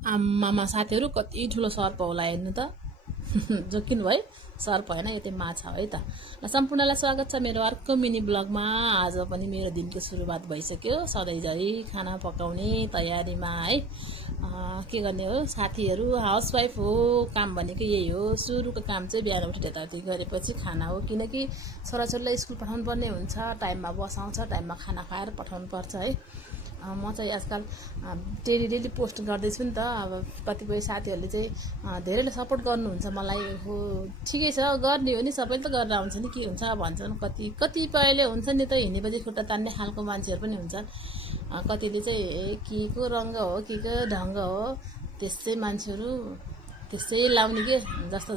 आमामा साथीहरू कति ठुलो सर्प होला हेर्नु त जोकिनु है सर्प होइन यो चाहिँ माछा है त ल सम्पूर्णलाई स्वागत छ मेरो अर्को मिनी ब्लगमा। आज पनि मेरो दिनको सुरुवात भइसक्यो सधैँझै खाना पकाउने तयारीमा है। के गर्ने हो साथीहरू, हाउसवाइफ हो, काम भनेको यही हो। सुरुको काम चाहिँ बिहान उठेर यताउति गरेपछि खाना हो, किनकि छोराछोरीलाई स्कुल पठाउनु पर्ने हुन्छ, टाइममा बस आउँछ, टाइममा खाना खुवाएर पठाउनु पर्छ है। म चाहिँ आजकल डेली पोस्ट गर्दैछु नि त। अब कतिपय साथीहरूले चाहिँ धेरैले सपोर्ट गर्नुहुन्छ मलाई, हो ठिकै छ, गर्ने हो नि, सबैले त गरेर आउँछ नि, के हुन्छ भन्छन्। कतिपयले हुन्छ नि त हिँडेपछि खुट्टा तान्ने खालको मान्छेहरू पनि हुन्छ। कतिले चाहिँ के को रङ्ग हो, के को ढङ्ग हो, त्यसै मान्छेहरू त्यसै लाउने के जस्तो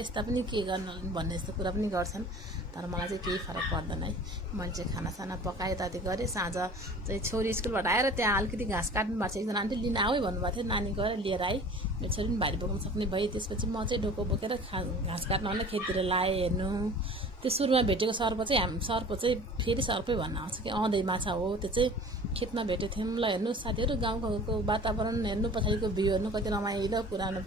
यस्ता पनि के गर्न भन्ने जस्तो कुरा पनि गर्छन्। तर मलाई चाहिँ केही फरक पर्दैन है। मैले चाहिँ खानासाना पकाएँ ताति गरेँ। साँझ चाहिँ छोरी स्कुलबाट आएर त्यहाँ अलिकति घाँस काट्नु भएको छ, एकजना आन्टी लिन आऊ भन्नुभएको थियो, नानी गएर लिएर आएँ। मेरो छोरी पनि भारी बोक्नु सक्ने भएँ। त्यसपछि म चाहिँ ढोको बोकेर घाँस काट्न भने खेततिर लाएँ। हेर्नु त्यो सुरुमा भेटेको सर्प चाहिँ फेरि सर्पै भन्न आउँछ कि औँदै माछा हो। त्यो चाहिँ खेतमा भेटेको थियौँ। ल हेर्नु साथीहरू, गाउँको वातावरण हेर्नु, पछाडिको भ्यू हेर्नु, कति रमाइलो पुरानो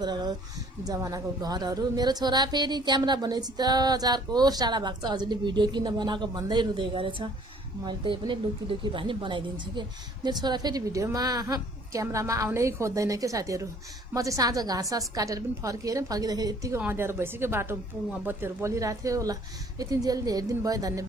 जमानाको घरहरू। मेरो छोरा फेरि क्यामेरा भनेपछि त 4 कोस टाढा भएको छ, हजुरले भिडियो किन बनाएको भन्दै रुँदै गरेछ। मैले त्यही पनि लुकी भए नि बनाइदिन्छु कि। मेरो छोरा फेरि भिडियोमा क्यामेरामा आउनै खोज्दैन के साथीहरू। म चाहिँ साँझ घाँस काटेर पनि फर्किँदाखेरि यत्तिको अँध्यारो भइसक्यो, बाटो पुङमा बत्तीहरू बलिरहेको थियो। ल यति जेल हेरिदिनु भयो, धन्यवाद।